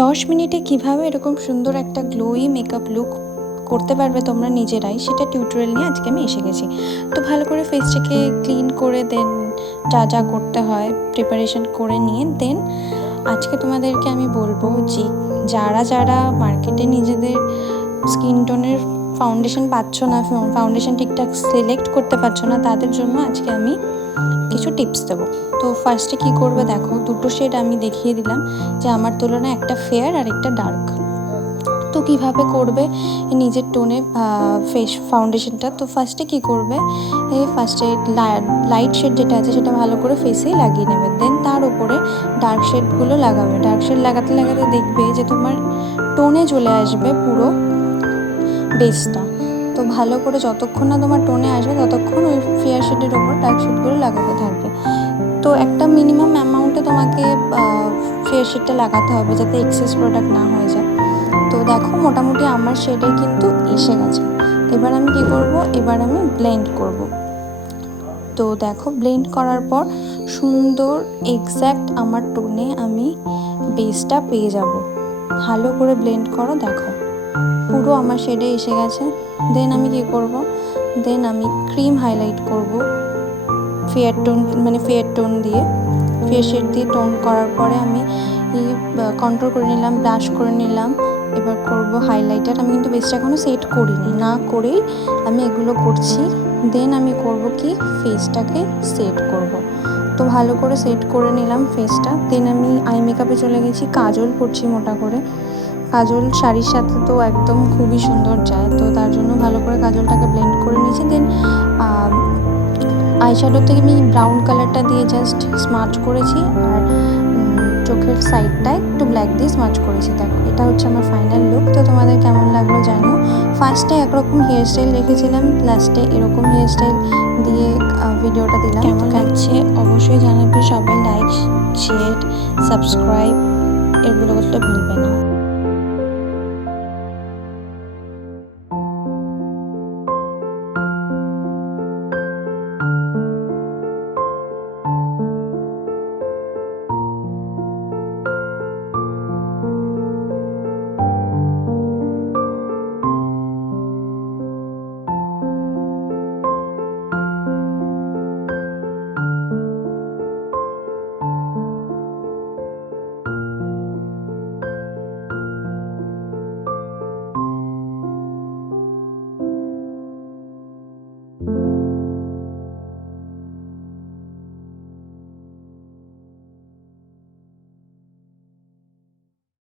দশ মিনিটে কীভাবে এরকম সুন্দর একটা গ্লোই মেকআপ লুক করতে পারবে তোমরা নিজেরাই, সেটা টিউটোরিয়াল নিয়ে আজকে আমি এসে গেছি। তো ভালো করে ফেসটাকে ক্লিন করে দেন যা যা করতে হয় প্রিপারেশন করে নিয়ে দেন আজকে তোমাদেরকে আমি বলব যে যারা যারা মার্কেটে নিজেদের স্কিন টোনের ফাউন্ডেশন পাচ্ছ না ফাউন্ডেশন ঠিকঠাক সিলেক্ট করতে পারছ না, তাদের জন্য আজকে আমি কিছু টিপস দেবো। তো ফার্স্টে কি করবে দেখো, দুটো শেড আমি দেখিয়ে দিলাম যে আমার তুলনায় একটা ফেয়ার আর একটা ডার্ক তো কীভাবে করবে? নিজের টোনে ফেস ফাউন্ডেশনটা তো ফার্স্টে কি করবে? ফার্স্টে লাইট শেড যেটা আছে সেটা ভালো করে ফেসে লাগিয়ে নেবে। দেন তার উপরে ডার্ক শেডগুলো লাগাবে। ডার্ক শেড লাগাতে লাগাতে দেখবে যে তোমার টোনে চলে আসবে পুরো বেসটা তো ভালো করে যতক্ষণ না তোমার টোনে আসবে, ততক্ষণ ওই ফেয়ার শেডের ওপর ডার্ক শেডগুলো লাগাতে থাকবে। তো একটা মিনিমাম অ্যামাউন্টে তোমাকে ফেয়ার শেডটা লাগাতে হবে যাতে এক্সেস প্রোডাক্ট না হয়ে যায়। তো দেখো মোটামুটি আমার শেডে কিন্তু এসে গেছে। এবার আমি কি করব? এবার আমি ব্লেন্ড করব। তো দেখো ব্লেন্ড করার পর সুন্দর এক্স্যাক্ট আমার টোনে আমি বেসটা পেয়ে যাব। ভালো করে ব্লেন্ড করো, দেখো। পুরো আমার শেডে এসে গেছে। দেন আমি কি করব? দেন আমি ক্রিম হাইলাইট করব। ফেয়ার টোন মানে ফেয়ার টোন দিয়ে। ফেয়ার শেড দিয়ে টোন করার পরে আমি কন্ট্রোল করে নিলাম ব্রাশ করে নিলাম। এবার করব হাইলাইটার আমি কিন্তু বেসটা এখনও সেট করিনি। না করেই আমি এগুলো করছি। দেন আমি করব কি? ফেসটাকে সেট করব। তো ভালো করে সেট করে নিলাম ফেসটা দেন আমি আই মেকআপে চলে গেছি। কাজল পড়ছি মোটা করে। কাজল শাড়ির সাথে তো একদম খুবই সুন্দর যায়। তো তার জন্য ভালো করে কাজলটাকে ব্লেন্ড করে নিয়েছি। দেন আইশ্যাডো থেকে আমি ব্রাউন কালারটা দিয়ে জাস্ট স্মাচ করেছি। আর চোখের সাইডটা একটু ব্ল্যাক দিয়ে স্মাচ করেছি। দেখো এটা হচ্ছে আমার ফাইনাল লুক তো তোমাদের কেমন লাগল জানো? ফার্স্টে একরকম হেয়ার স্টাইল রেখেছিলাম লাস্টে এরকম হেয়ার স্টাইল দিয়ে ভিডিওটা দিলাম। কেমন লাগছে? অবশ্যই জানাবে। সবাই লাইক শেয়ার সাবস্ক্রাইব এগুলো করতে ভুলবে না।